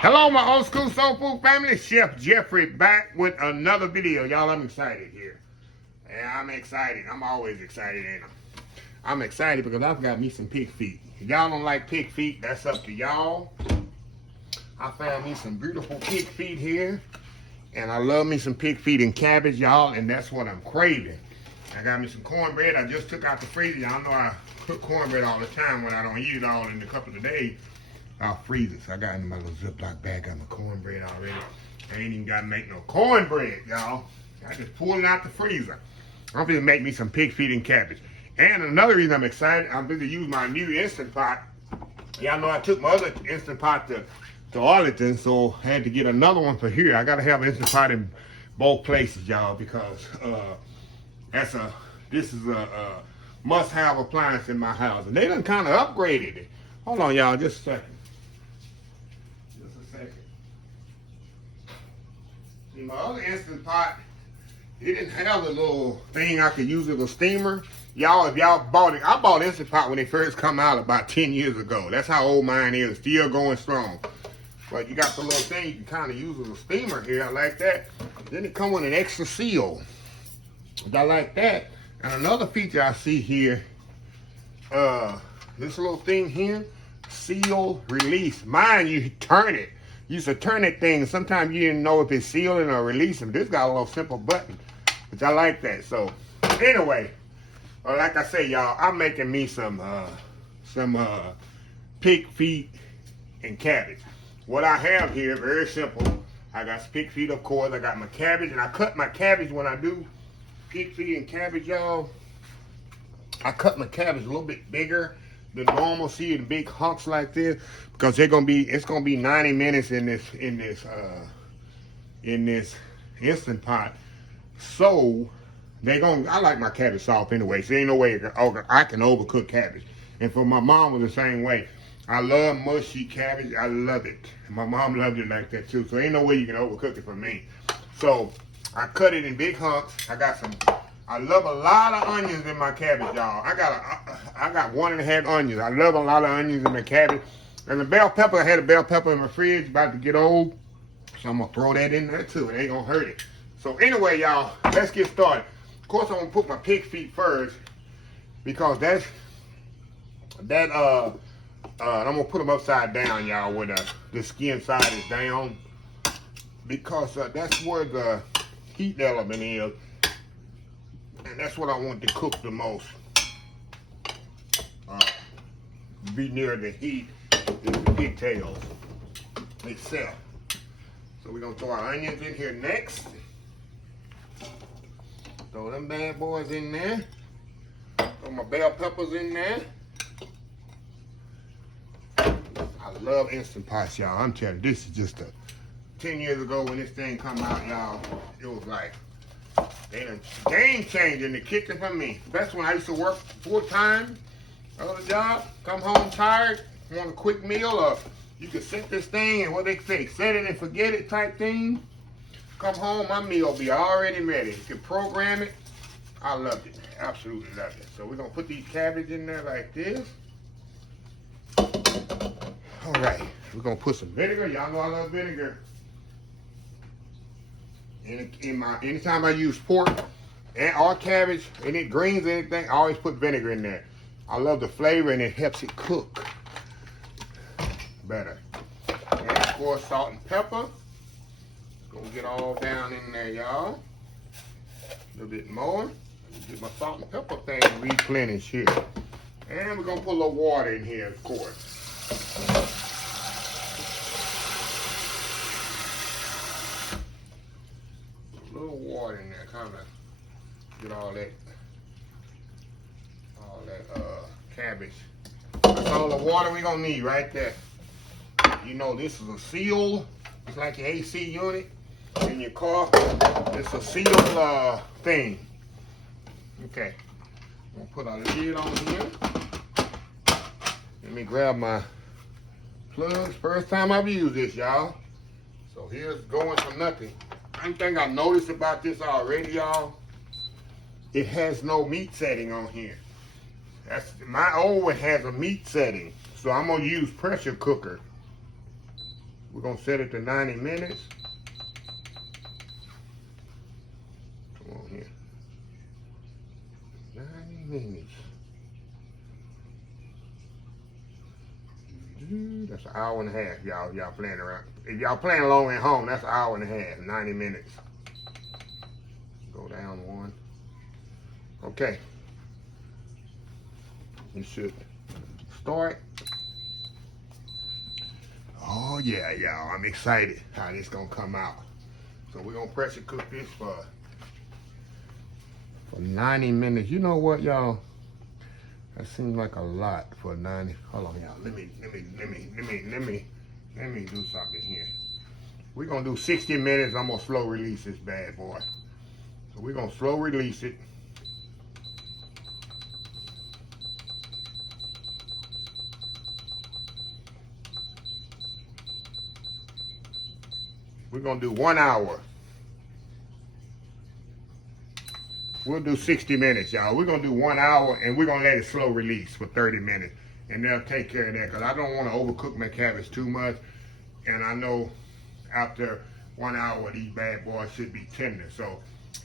Hello, my old school soul food family. Chef Jeffrey back with another video. Y'all, I'm excited here. Yeah, I'm excited. I'm always excited, ain't I? I'm excited because I've got me some pig feet. If y'all don't like pig feet, that's up to y'all. I found me some beautiful pig feet here. And I love me some pig feet and cabbage, y'all, and that's what I'm craving. I got me some cornbread. I just took out the freezer. Y'all know I cook cornbread all the time when I don't eat it all in a couple of days. I'll freeze it. So I got in my little Ziploc bag, got my cornbread already. I ain't even got to make no cornbread, y'all. I just pulled it out the freezer. I'm gonna make me some pig feet and cabbage. And another reason I'm excited, I'm going to use my new Instant Pot. Y'all know I took my other Instant Pot to Arlington, so I had to get another one for here. I got to have an Instant Pot in both places, y'all, because this is a must-have appliance in my house. And they done kind of upgraded it. Hold on, y'all, just a second. See, my other Instant Pot, it didn't have the little thing I could use as a steamer. Y'all, if y'all bought it, I bought Instant Pot when they first come out about 10 years ago. That's how old mine is, still going strong. But you got the little thing you can kind of use as a steamer here. I like that. Then it come with an extra seal. I like that. And another feature I see here, this little thing here, seal release. Mine, you turn it. You used to turn that thing. Sometimes you didn't know if it's sealing or releasing. This got a little simple button, which I like that. So anyway, like I say, y'all, I'm making me some pig feet and cabbage. What I have here, very simple. I got some pig feet, of course. I got my cabbage, and I cut my cabbage when I do pig feet and cabbage, y'all. I cut my cabbage a little bit bigger than normal. See in big hunks like this, because it's gonna be 90 minutes in this Instant Pot. So I like my cabbage soft anyway. So ain't no way I can overcook cabbage. And for my mom was the same way. I love mushy cabbage. I love it. My mom loved it like that too. So ain't no way you can overcook it for me. So I cut it in big hunks. I love a lot of onions in my cabbage, y'all. I got 1.5 onions. I love a lot of onions in my cabbage. And the bell pepper, I had a bell pepper in my fridge, about to get old. So I'm gonna throw that in there too. It ain't gonna hurt it. So anyway, y'all, let's get started. Of course, I'm gonna put my pig feet first, because I'm gonna put them upside down, y'all, where the skin side is down, because that's where the heat element is. And that's what I want to cook the most. Be near the heat is the pigtails itself. So we're gonna throw our onions in here next. Throw them bad boys in there. Throw my bell peppers in there. I love Instant Pots, y'all. I'm telling you, this is just 10 years ago when this thing come out, y'all. It was like game changer in the kitchen for me. That's when I used to work full time, other job, come home tired, want a quick meal, or you could set this thing and what they say, set it and forget it type thing. Come home, my meal will be already ready. You can program it. I loved it, absolutely loved it. So we're gonna put these cabbage in there like this. All right, we're gonna put some vinegar. Y'all know I love vinegar. Anytime I use pork or cabbage, any greens, anything, I always put vinegar in there. I love the flavor, and it helps it cook better. And of course, salt and pepper. It's gonna get all down in there, y'all. A little bit more. Get my salt and pepper thing replenished here. And we're gonna put a little water in here, of course. A little water in there, kind of get all that cabbage. That's all the water we're gonna need right there. You know, this is a seal. It's like your AC unit in your car. It's a sealed thing. Okay, I'm gonna put a lid on here. Let me grab my plugs. First time I've used this, y'all. So here's going for nothing. One thing I noticed about this already, y'all, it has no meat setting on here. My oven has a meat setting, so I'm gonna use pressure cooker. We're gonna set it to 90 minutes. Come on here. 90 minutes. That's an hour and a half, y'all playing around. If y'all playing along at home, that's an hour and a half, 90 minutes. Go down one. Okay. You should start. Oh yeah, y'all, I'm excited how this gonna come out. So we're gonna pressure cook this for 90 minutes. You know what, y'all? That seems like a lot for 90. Hold on, y'all. Let me do something here. We're gonna do 60 minutes. I'm gonna slow release this bad boy. So we're gonna slow release it. We're gonna do 1 hour. We'll do 60 minutes, y'all. We're gonna do 1 hour and we're gonna let it slow release for 30 minutes. And they'll take care of that because I don't want to overcook my cabbage too much. And I know after 1 hour, these bad boys should be tender. So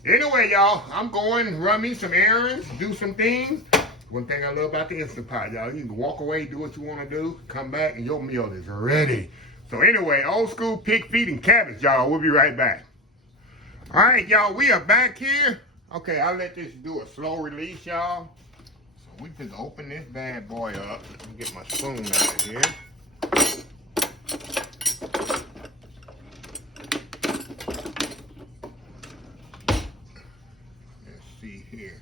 anyway, y'all, I'm going run me some errands, do some things. One thing I love about the Instant Pot, y'all, you can walk away, do what you want to do, come back, and your meal is ready. So anyway, old school pig feet and cabbage, y'all. We'll be right back. All right, y'all, we are back here. Okay, I'll let this do a slow release, y'all. So we just open this bad boy up. Let me get my spoon out of here. Let's see here.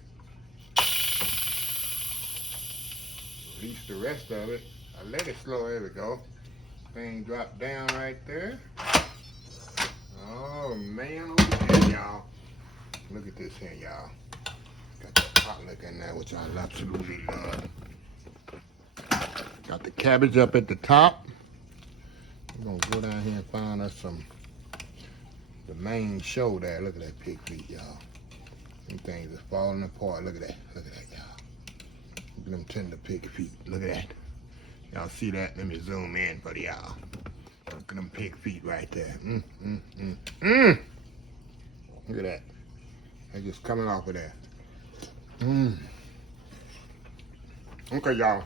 Release the rest of it. I let it slow, there we go. Thing drop down right there. Oh man, look at that, y'all. Look at this here, y'all. Got the pot lick in there, which I absolutely love. Got the cabbage up at the top. We're gonna go down here and find us the main show there. Look at that pig feet, y'all. Them things are falling apart. Look at that. Look at that, y'all. Look at them tender pig feet. Look at that. Y'all see that? Let me zoom in for y'all. Look at them pig feet right there. Look at that. They're just coming off of there. Okay, y'all.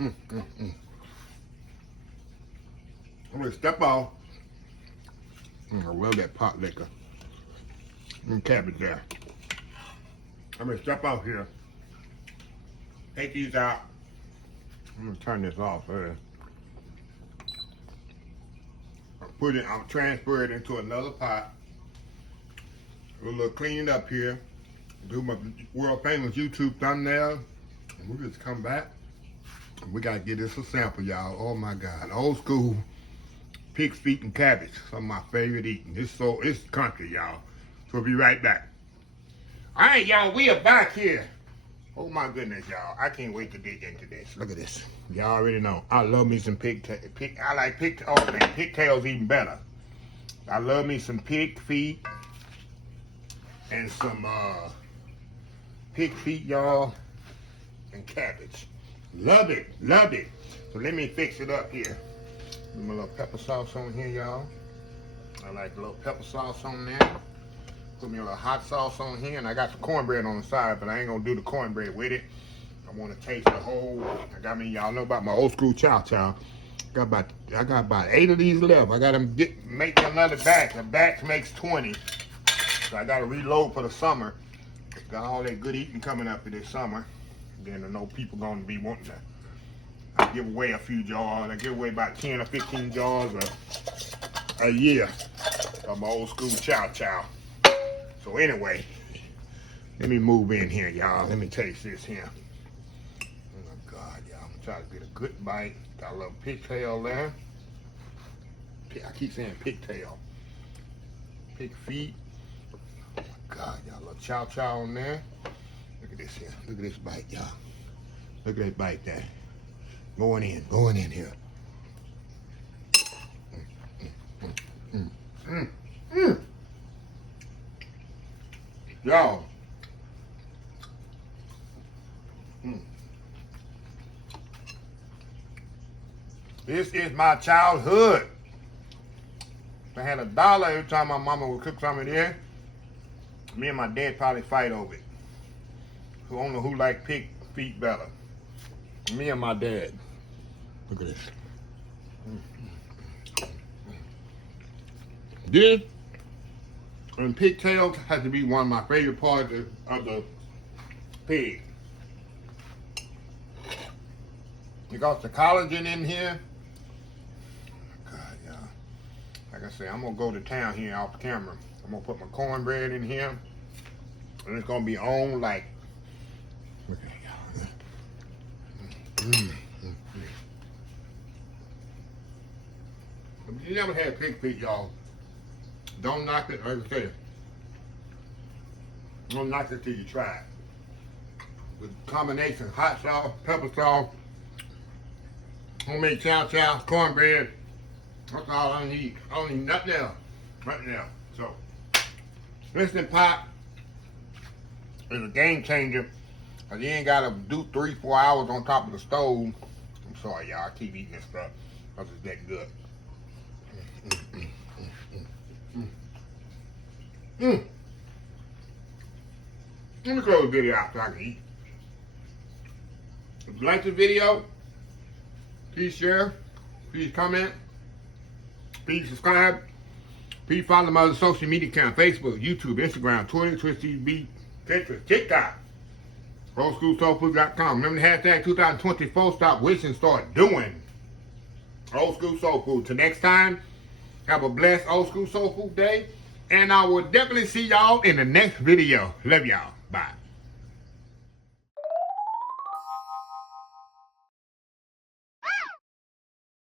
I'm gonna step off. I love that pot liquor. And cabbage there. I'm gonna step off here. Take these out. I'm gonna turn this off first. I'll transfer it into another pot. We'll look clean it up here. Do my world famous YouTube thumbnail. And we'll just come back. We gotta give this a sample, y'all. Oh my God. Old school pig's feet and cabbage. Some of my favorite eating. It's country, y'all. So we'll be right back. All right, y'all, we are back here. Oh my goodness, y'all. I can't wait to dig into this. Look at this. Y'all already know. I love me some I like pigtails even better. I love me some pig feet and some pig feet, y'all, and cabbage. Love it, love it. So let me fix it up here. Put my little pepper sauce on here, y'all. I like a little pepper sauce on there. Put me a little hot sauce on here, and I got some cornbread on the side, but I ain't gonna do the cornbread with it. I want to taste the whole. Y'all know about my old school chow chow. I got about 8 of these left. I got to make another batch. A batch makes 20, so I got to reload for the summer. Got all that good eating coming up for this summer. Then I know people gonna be wanting to. I give away a few jars. I give away about 10 or 15 jars a year of my old school chow chow. So anyway, let me move in here, y'all. Let me taste this here. Oh my God, y'all. I'm trying to get a good bite. Got a little pigtail there. I keep saying pigtail. Pig feet. Oh my God, y'all. A little chow chow on there. Look at this here. Look at this bite, y'all. Look at that bite there. Going in here. Y'all. This is my childhood. If I had $1 every time my mama would cook something there, me and my dad probably fight over it. Who don't know who like pig feet better? Me and my dad. Look at this. This and pigtails has to be one of my favorite parts of the pig. Because the collagen in here. God, y'all. Like I said, I'm gonna go to town here off the camera. I'm gonna put my cornbread in here, and it's gonna be on like. Look at y'all. If you never had pig feet, y'all, don't knock it. Like I said, don't knock it till you try it. With combination hot sauce, pepper sauce, homemade chow chow, cornbread. That's all I need. I don't need nothing else right now. So, Instant Pot is a game changer. Cause you ain't gotta do 3-4 hours on top of the stove. I'm sorry, y'all. I keep eating this stuff because it's that good. Let me close the video out so I can eat. If you like the video, please share, please comment, please subscribe, please follow my other social media account, Facebook, YouTube, Instagram, Twitter, Twitch TV, Pinterest, TikTok, oldschoolsoulfood.com. Remember the hashtag 2024, stop wishing, start doing. Old School Soul Food. Till next time, have a blessed Old School Soul Food day, and I will definitely see y'all in the next video. Love y'all. Bye.